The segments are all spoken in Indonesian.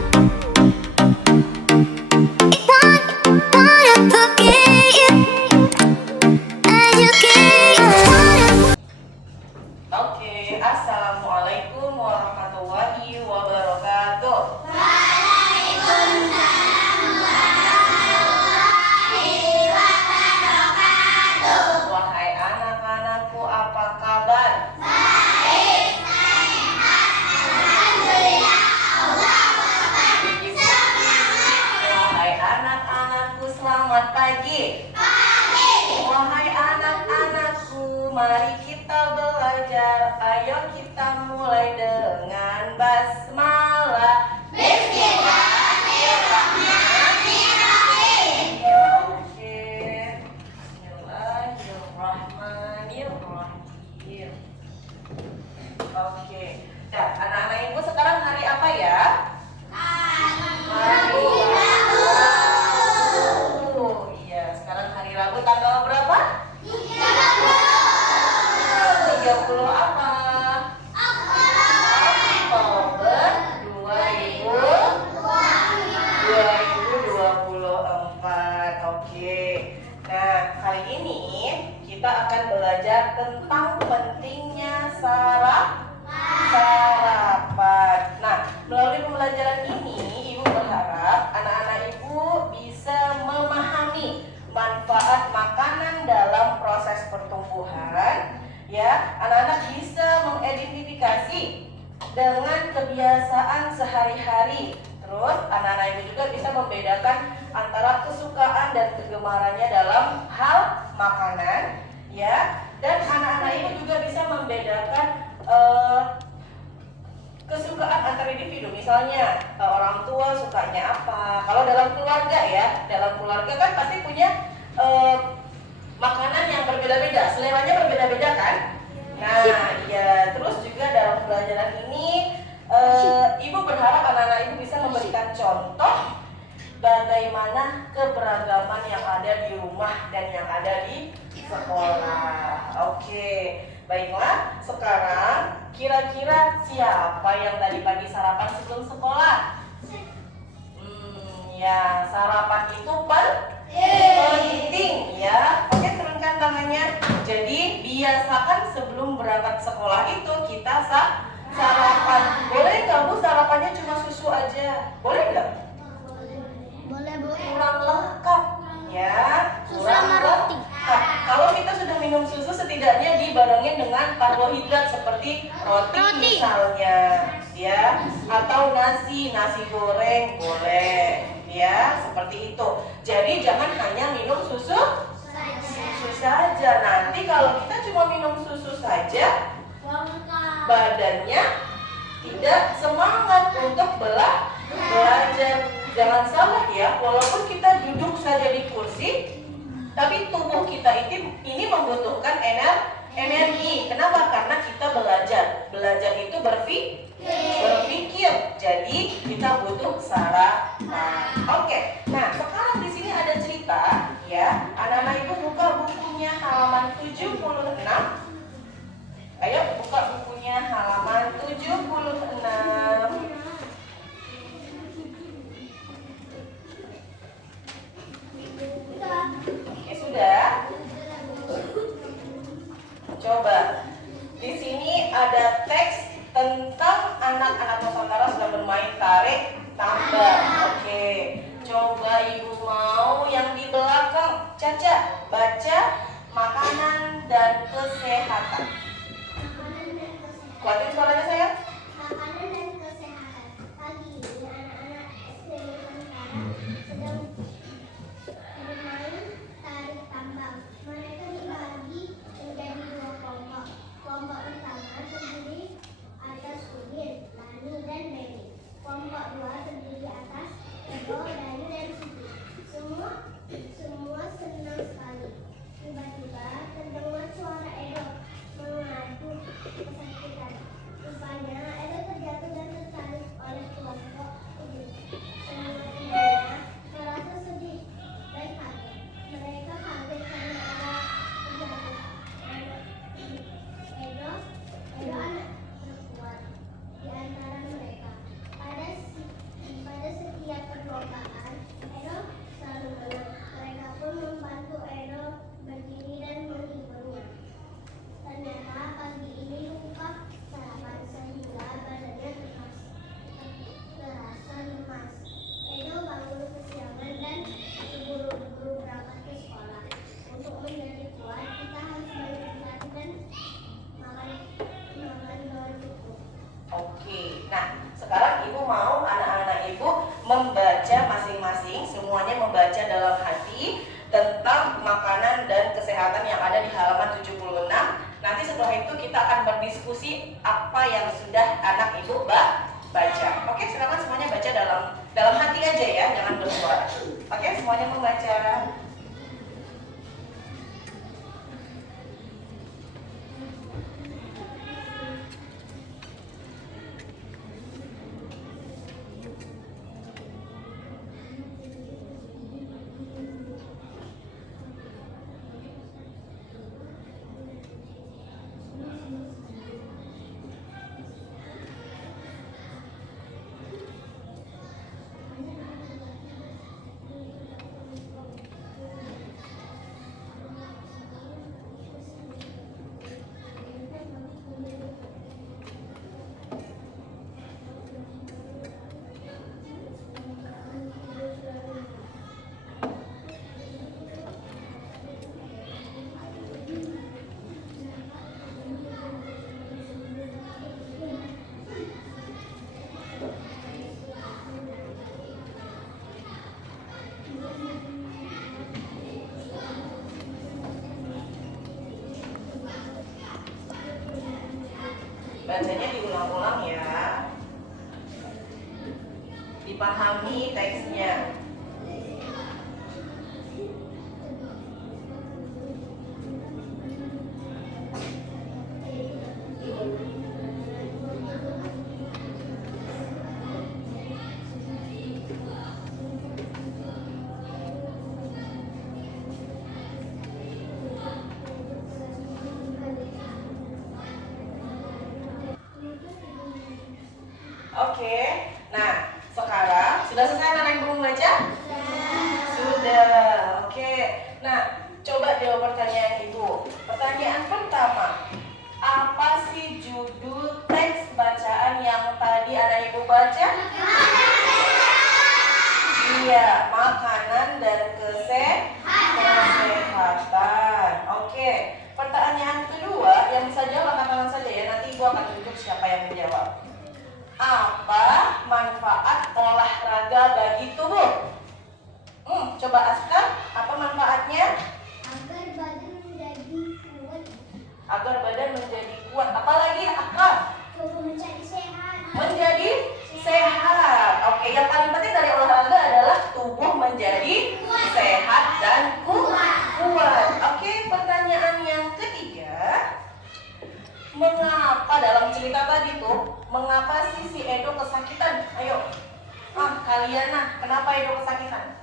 Oke, Assalamualaikum warahmatullahi wabarakatuh. Wahai anak-anakku, apa kabar? Wahai anak-anakku, selamat pagi. Wahai anak-anakku, mari kita belajar. Ayo kita mulai dengan basmalah. Bismillahirrahmanirrahim. Oke. Bismillahirrahmanirrahim. Oke. Nah, anak-anak ibu sekarang hari apa ya? Hari Rabu. Iya, sekarang hari Rabu tanggal berapa? 30 apa? Oktober 2024. Oke. Nah, kali ini kita akan belajar tentang pentingnya sarapan. Nah, melalui pembelajaran ini, Ibu berharap anak-anak Ibu bisa memahami manfaat makanan dalam proses pertumbuhan. Ya, anak-anak bisa mengidentifikasi dengan kebiasaan sehari-hari. Terus, anak-anak Ibu juga bisa membedakan antara kesukaan dan kegemarannya dalam hal makanan. Ya, dan anak-anak Ibu juga bisa membedakan kesukaan antar individu. Misalnya orang tua sukanya apa. Kalau dalam keluarga ya, dalam keluarga kan pasti punya makanan yang berbeda-beda, seleranya berbeda-beda kan. Nah ya, terus juga dalam pelajaran ini Ibu berharap anak-anak Ibu bisa memberikan contoh bagaimana keberagaman yang ada di rumah dan yang ada di sekolah. Oke, baiklah. Sekarang kira-kira siapa yang tadi pagi sarapan sebelum sekolah? Ya, sarapan itu penting ya. Oke, turunkan tangannya. Jadi biasakan sebelum berangkat sekolah itu kita sarapan. Boleh nggak Bu sarapannya cuma susu aja? Boleh nggak? Boleh, Bu. Kurang lengkap ya. Susu sama roti. Nah, kalau kita sudah minum susu setidaknya dibarengin dengan karbohidrat seperti roti misalnya ya, atau nasi goreng boleh ya, seperti itu. Jadi jangan hanya minum susu saja. Nanti kalau kita cuma minum susu saja, badannya tidak semangat untuk belajar. Jangan salah ya, walaupun kita duduk saja di kursi, tapi tubuh kita ini membutuhkan energi. Kenapa? Karena kita belajar. Belajar itu berpikir. Jadi kita butuh sarapan. Oke. Nah, sekarang di sini ada cerita ya. Anak-anak Ibu buka bukunya halaman 76. Ayo buka bukunya halaman 76. Oke, sudah. Coba. Di sini ada teks tentang anak-anak Nusantara sedang bermain tarik tambang. Oke. Coba Ibu mau yang di belakang. Caca, baca makanan dan kesehatan. Kuatin suaranya sayang. Makanan dan kesehatan. Pagi ini anak-anak SD Nusantara sedang bermain tarik tambang. Mereka dibagi menjadi 2 kelompok. Kelompok pertama terdiri atas Udin, Lani, dan Mary. Kelompok 2 terdiri atas Edo, Dani, dan Siti. Semua senang sekali. Tiba-tiba terdengar suara Edo mengadu kesakitan. Rupanya membaca masing-masing, semuanya membaca dalam hati tentang makanan dan kesehatan yang ada di halaman 76. Nanti setelah itu kita akan berdiskusi apa yang sudah anak ibu baca. Oke, silakan semuanya baca dalam hati aja ya, jangan bersuara. Oke, semuanya membaca. Bacanya diulang-ulang ya. Dipahami teksnya. Oke, nah sekarang sudah selesai anak ibu membaca? Sudah, oke. Nah, coba jawab pertanyaan ibu. Pertanyaan pertama, apa sih judul teks bacaan yang tadi anak ibu baca? Iya, makanan dan kesehatan. Oke, pertanyaan kedua yang bisa jawab angkat tangan saja ya. Nanti ibu akan tunjuk siapa yang menjawab. Apa manfaat olahraga bagi tubuh? Coba Askar, apa manfaatnya? Agar badan menjadi kuat. Agar badan menjadi kuat. Apalagi Akar? Tubuh menjadi sehat. Menjadi sehat. Oke, yang paling penting dari olahraga adalah tubuh menjadi sehat dan kuat. Oke, pertanyaan yang ketiga. Mengapa dalam cerita tadi tuh, mengapa sih si Edo kesakitan? Ayo, kalian kenapa Edo kesakitan?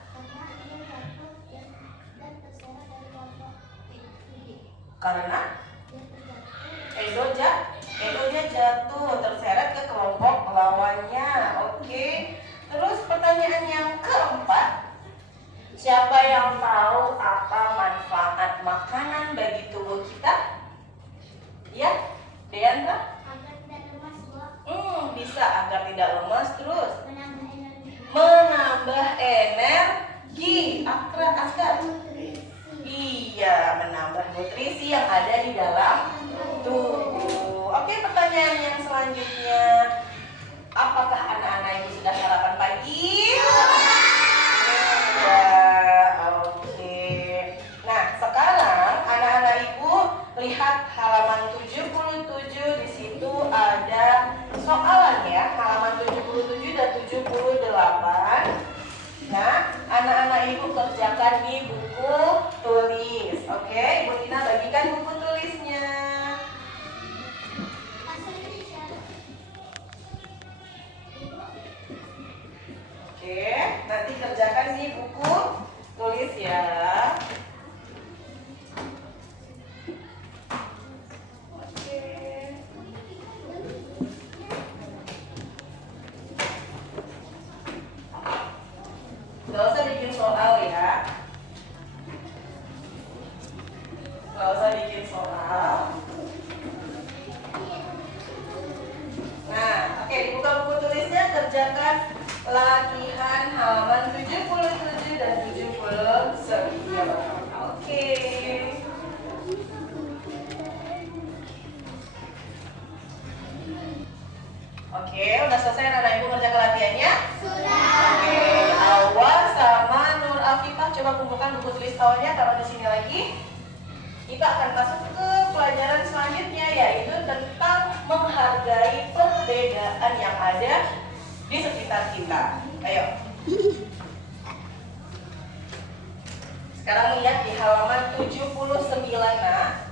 Karena Edo jatuh, terseret ke kelompok lawannya. Oke. Terus pertanyaan yang keempat, siapa yang tahu apa manfaat makanan bagi tubuh kita? Ya, Deandra? Agar tidak lemas, Bu. Bisa agar tidak lemas, terus Menambah energi. menambah energi. Askar? Nutrisi. Iya, menambah nutrisi yang ada di dalam tubuh. Oke, pertanyaan yang selanjutnya. Apakah anak-anak ibu sudah sarapan pagi? Sudah. Oke. Nah, sekarang anak-anak ibu lihat halaman 77. Di situ ada soalan ya, halaman 77 dan 78. Nah, anak-anak ibu kerjakan di buku tulis. Oke, Ibu Tina bagikan buku tulisnya. Oke, nanti kerjakan di buku tulis ya. Oke. Gak usah bikin soal ya. Gak usah bikin soal. Nah, oke, dibuka buku tulisnya, kerjakan latihan halaman 77 dan 79. Oke. Oke, udah selesai anak-anak ibu ngerjakan latihannya? Sudah. Oke, coba kumpulkan buku tulis awalnya, taruh di sini lagi. Kita akan masuk ke pelajaran selanjutnya, yaitu tentang menghargai perbedaan yang ada di sekitar kita. Ayo. Sekarang lihat di halaman 79, nah.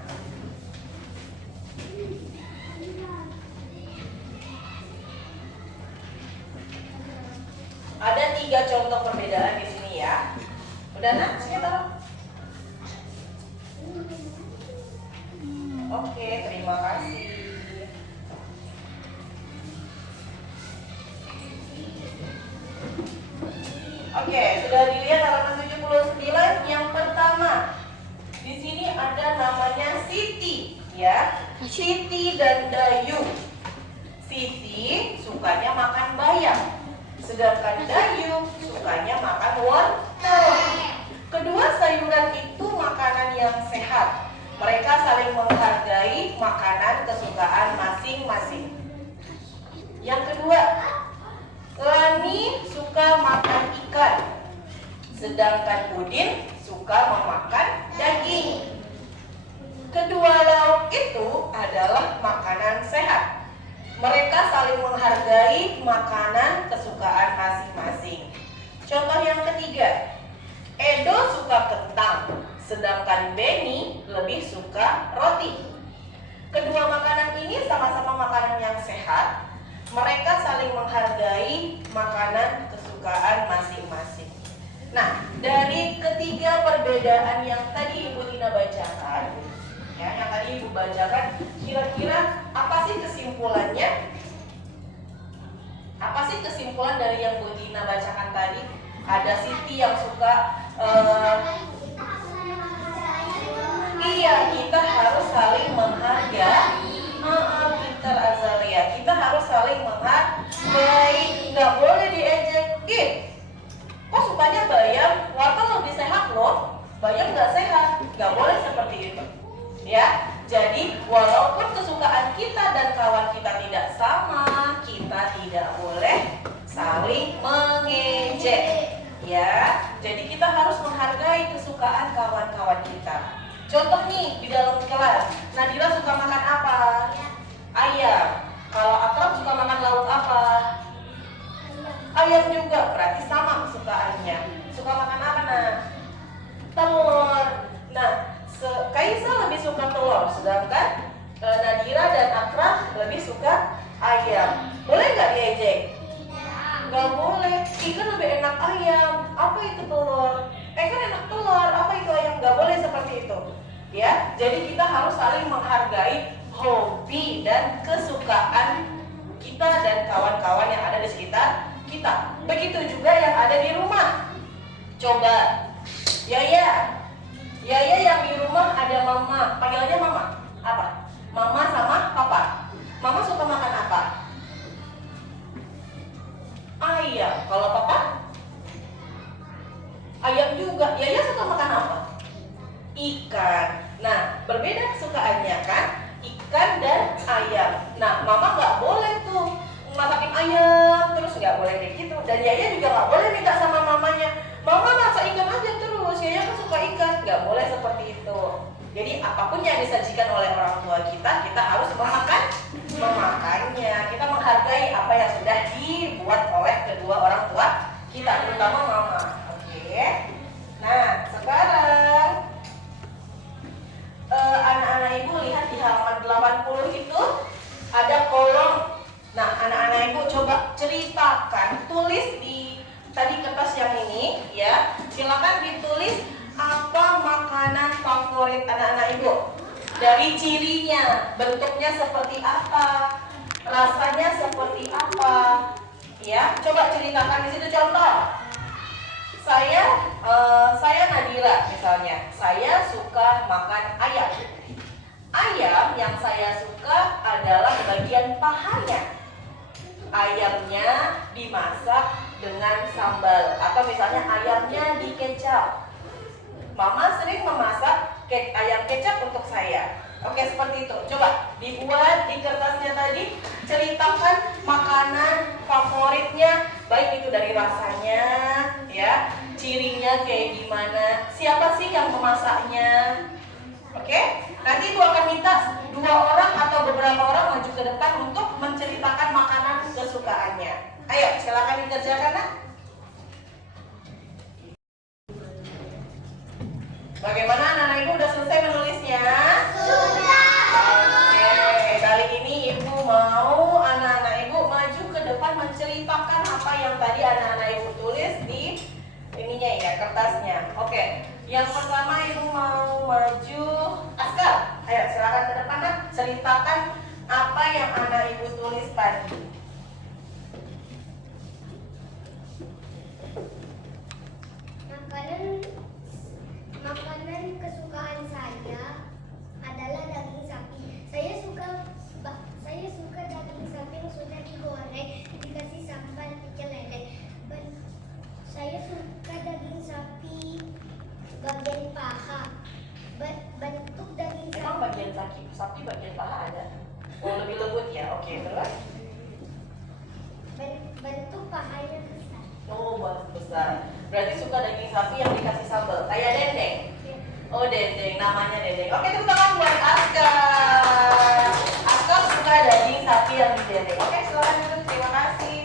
Ada 3 contoh perbedaan di sini ya. Udah nak, sini taruh. Oke, terima kasih. Oke, sudah dilihat halaman 79. Yang pertama, di sini ada namanya Siti, ya. Siti dan Dayu. Siti sukanya makan bayam, sedangkan Dayu sukanya makan wortel. Kedua sayuran itu makanan yang sehat. Mereka saling menghargai makanan kesukaan masing-masing. Yang kedua, Lani suka makan ikan, sedangkan Udin suka memakan daging. Kedua lauk itu adalah makanan sehat. Mereka saling menghargai makanan kesukaan masing-masing. Contoh yang ketiga, Edo suka kentang, sedangkan Benny lebih suka roti. Kedua makanan ini sama-sama makanan yang sehat. Mereka saling menghargai makanan kesukaan masing-masing. Nah, dari ketiga perbedaan yang tadi Ibu Tina bacakan, ya, yang tadi Ibu bacakan, kira-kira apa sih kesimpulannya? Apa sih kesimpulan dari yang Bu Tina bacakan tadi? Ada Siti yang suka iya, kita harus saling menghargai. Pintar Azalia, kita harus saling menghargai. Nggak boleh diejek. Kok sukanya bayam? Wortel lebih sehat loh. Bayam nggak sehat. Nggak boleh seperti itu. Ya, jadi walaupun kesukaan kita dan kawan kita tidak sama, kita tidak boleh saling mengejek. Ya, jadi kita harus menghargai kesukaan kawan-kawan kita. Contoh nih, di dalam kelas, Nadira suka makan apa? Ayam. Kalau Akrab suka makan lauk apa? Ayam juga, berarti sama kesukaannya. Suka makan apa, Nah? Telur. Nah, Kaisa lebih suka telur, sedangkan Nadira dan Akrab lebih suka ayam. Boleh nggak diejek? Nggak boleh. Ikan lebih enak ayam. Apa itu telur? Kan enak telur. Apa itu ayam? Nggak boleh seperti itu. Ya, jadi kita harus saling menghargai hobi dan kesukaan kita dan kawan-kawan yang ada di sekitar kita. Begitu juga yang ada di rumah. Coba, Yaya yang di rumah ada mama. Panggil aja mama. Apa? Mama sama papa. Mama suka makan apa? Ayam. Kalau papa? Ayam juga. Yaya suka makan apa? Ikan. Nah, berbeda kesukaannya kan? Ikan dan ayam. Nah, mama nggak boleh tuh masakin ayam terus, nggak boleh kayak gitu. Dan Yaya juga nggak boleh minta sama mamanya, mama masak ikan aja terus. Yaya kan suka ikan, nggak boleh seperti itu. Jadi apapun yang disajikan oleh orang tua kita, kita harus memakannya. Kita menghargai apa yang sudah dibuat oleh kedua orang tua kita, terutama mama. Oke. Nah, sekarang anak-anak ibu lihat di halaman 80 itu ada kolom. Nah, anak-anak ibu coba ceritakan, tulis di tadi kertas yang ini ya. Silakan ditulis apa makanan favorit anak-anak ibu. Dari cirinya, bentuknya seperti apa, rasanya seperti apa. Ya, coba ceritakan di situ contoh. Saya Nadira misalnya, saya suka makan ayam. Ayam yang saya suka adalah bagian pahanya. Ayamnya dimasak dengan sambal, atau misalnya ayamnya dikecap. Mama sering memasak ayam kecap untuk saya. Oke, seperti itu. Coba dibuat di kertasnya tadi, ceritakan makanan favoritnya, baik itu dari rasanya, ya, cirinya kayak gimana, memasaknya. Oke? Nanti Ibu akan minta 2 orang atau beberapa orang maju ke depan untuk menceritakan makanan kesukaannya. Ayo, silakan dikerjakan, Nak. Bagaimana anak-anak Ibu udah selesai menulisnya? Sudah. Oke, kali ini Ibu mau anak-anak Ibu maju ke depan menceritakan apa yang tadi anak-anak Ibu tulis di ininya ya, kertasnya. Oke, yang pertama Ibu mau maju. Askar, ayo silakan ke depan, Nak. Ceritakan apa yang anak Ibu tulis tadi. Makanan kesukaan saya adalah daging sapi. Saya suka daging sapi yang sudah digoreng, dikasih sambal pecel lele. Saya suka daging sapi bagian paha. Bentuk daging Emang sapi. bagian sapi bagian paha ada? Oh, lebih lembut ya. Oke, terus? Bentuk pahanya besar. Oh, besar. Berarti suka daging sapi yang dikasih sambal. Kayak dendeng. Oh, dendeng. Namanya dendeng. Oke, tepuk tangan buat Askar. Askar suka daging sapi yang didendeng. Oke, silakan duduk. Terima kasih.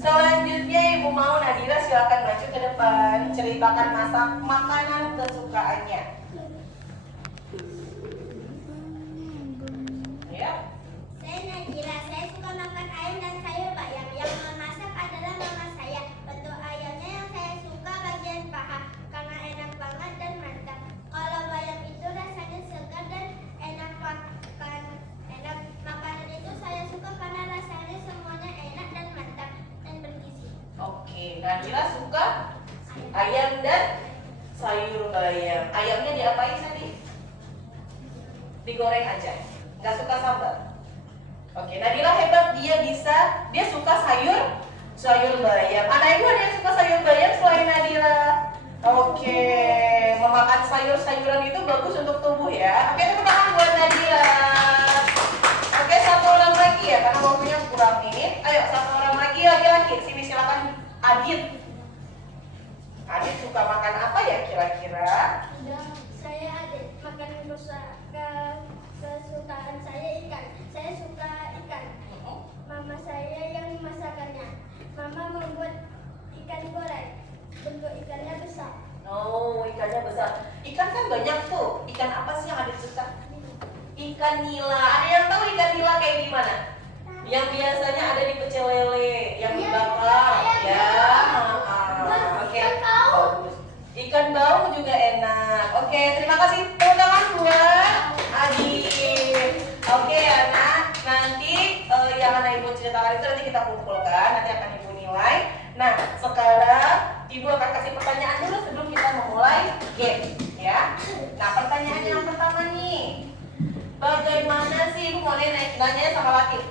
Selanjutnya Ibu mau Nadira silakan maju ke depan. Ceritakan masak makanan kesukaannya. Ya. Saya Najila, saya suka makan ayam dan sayur bayam. Yang memasak adalah mama saya. Bentuk ayamnya yang saya suka bagian paha karena enak banget dan mantap. Kalau bayam itu rasanya segar dan enak makan. Makanan itu saya suka karena rasanya semuanya enak dan mantap dan bergizi. Oke, Nadira suka ayam dan sayur bayam. Ayamnya diapain tadi? Digoreng aja. Nggak suka sambal. Oke, Nadira hebat, dia suka sayur bayam. Anak Ibu ada yang suka sayur bayam selain Nadira? Oke, memakan sayur-sayuran itu bagus untuk tubuh ya. Oke, tepuk tangan buat Nadira. Oke, 1 orang lagi ya, karena waktunya kurang ini. Ayo, 1 orang lagi laki-laki. Sini silakan Adit. Adit suka makan apa ya kira-kira? Saya ada makanan kesukaan saya ikan. Saya suka ikan. Mama saya yang masakannya. Mama membuat ikan goreng. Bentuk ikannya besar. Oh, ikannya besar. Ikan kan banyak tuh. Ikan apa sih yang Adit suka? Ikan nila. Ada yang tahu ikan nila kayak gimana? Yang biasanya ada di pecel lele, yang dibakar. Ya. Oke. Bagus. Ikan bau juga enak. Oke, terima kasih. Tepuk tangan buat Adit. Oke, anak. Nanti yang anak Ibu ceritakan itu nanti kita kumpulkan. Nanti akan Ibu nilai. Nah, sekarang Ibu akan kasih pertanyaan dulu sebelum kita memulai game, ya. Nah, pertanyaan yang pertama nih. Bagaimana sih Ibu mau nanya sama Latif?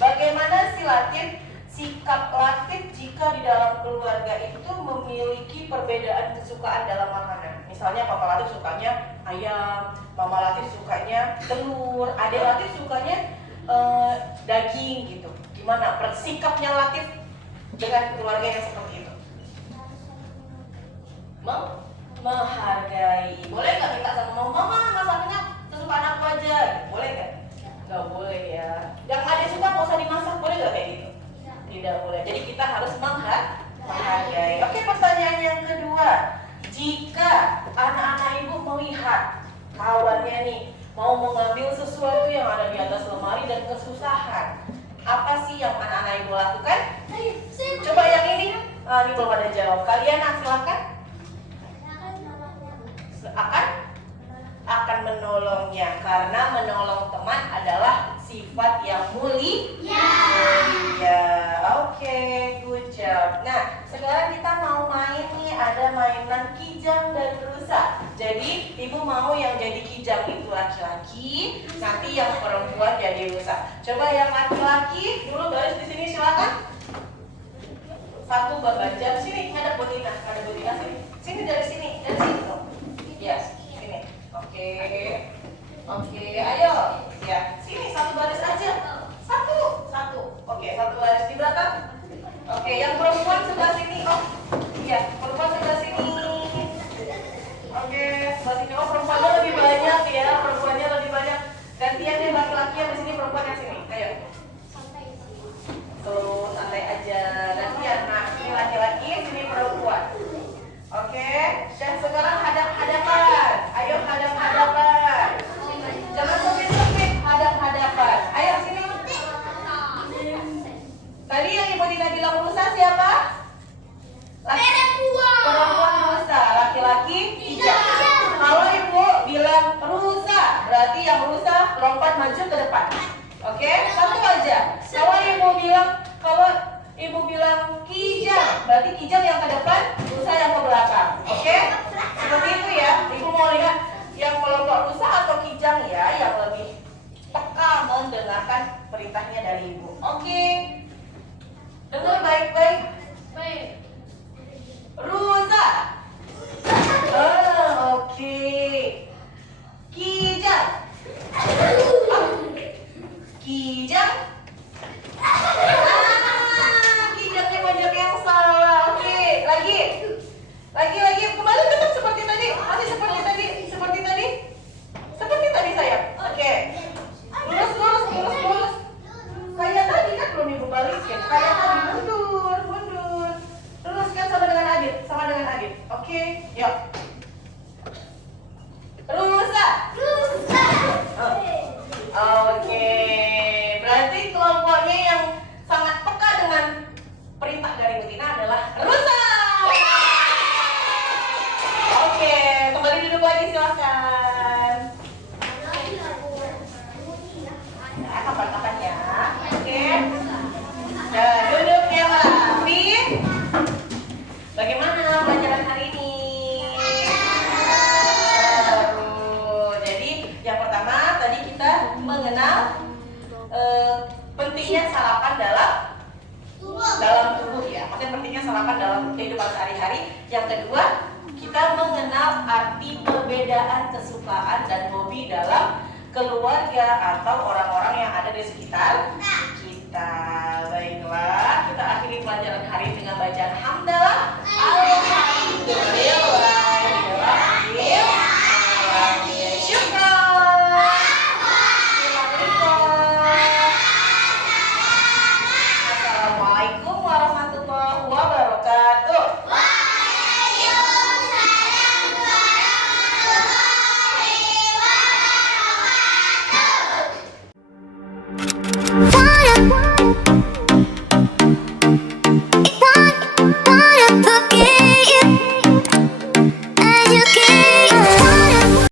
Bagaimana sih Latif sikap Latif jika di dalam keluarga itu memiliki perbedaan kesukaan dalam makanan? Misalnya Papa Latif sukanya ayam, Mama Latif sukanya telur, Adik Latif sukanya daging gitu. Gimana persikapnya Latif dengan keluarga yang seperti itu? Menghargai. Boleh nggak minta sama mama masaknya kesukaan aku aja? Boleh nggak? Nggak boleh ya. Yang Adik suka nggak usah dimasak, boleh nggak kayak gitu? Tidak boleh. Jadi kita harus menghargai. Oke, pertanyaan yang kedua. Jika anak-anak Ibu melihat kawannya nih mau mengambil sesuatu yang ada di atas lemari dan kesusahan, apa sih yang anak-anak Ibu lakukan? Coba yang ini. Ini belum ada jawab. Kalian silakan. Akan menolongnya karena menolong teman adalah sifat yang mulia. Oke, good job. Nah, sekarang kita mau main nih, ada mainan kijang dan rusa. Jadi, Ibu mau yang jadi kijang itu laki-laki, nanti yang perempuan jadi rusa. Coba yang laki-laki dulu baris di sini silakan. Satu baca sini, ada Botina sini. Sini dari sini dong. Ya, sini. Oke, ayo. Ya, sini satu baris aja. Satu. Oke, satu baris di belakang. Oke, yang perempuan sebelah sini. Oh, iya, perempuan sebelah sini. Oke, sebelah sini. Oh, Ibu bilang Kijang, berarti Kijang yang ke depan, Rusa yang ke belakang. Oke? Seperti itu ya. Ibu mau lihat yang kelompok Rusa atau Kijang ya, yang lebih peka mendengarkan perintahnya dari ibu. Oke? Dengar baik-baik. Rusa. Oke. Kijang. Kijang. Kijangnya banyak yang salah. Oke, lagi. Kembali tetap seperti tadi. Masih seperti tadi. Seperti tadi sayang. Oke. Lurus. Kayak tadi kan belum ibu balikin. Kayak tadi mundur. Teruskan sama dengan Adit. Oke, yuk. Rusa. Oke. Berarti kelompoknya yang sangat peka dengan perintah dari Bu Tina adalah Rusa. Oke, kembali duduk lagi silakan. Ya, kapan-kapan ya. Oke. Nah, duduk yang rapi. Bagaimana pelajaran hari ini? Seru. Jadi yang pertama tadi kita mengenal pentingnya sarapan dalam tubuh ya. Maksudnya pentingnya sarapan dalam kehidupan sehari-hari. Yang kedua, kita mengenal arti perbedaan kesukaan dan hobi dalam keluarga atau orang-orang yang ada di sekitar kita. Baiklah, kita akhiri pelajaran hari dengan bacaan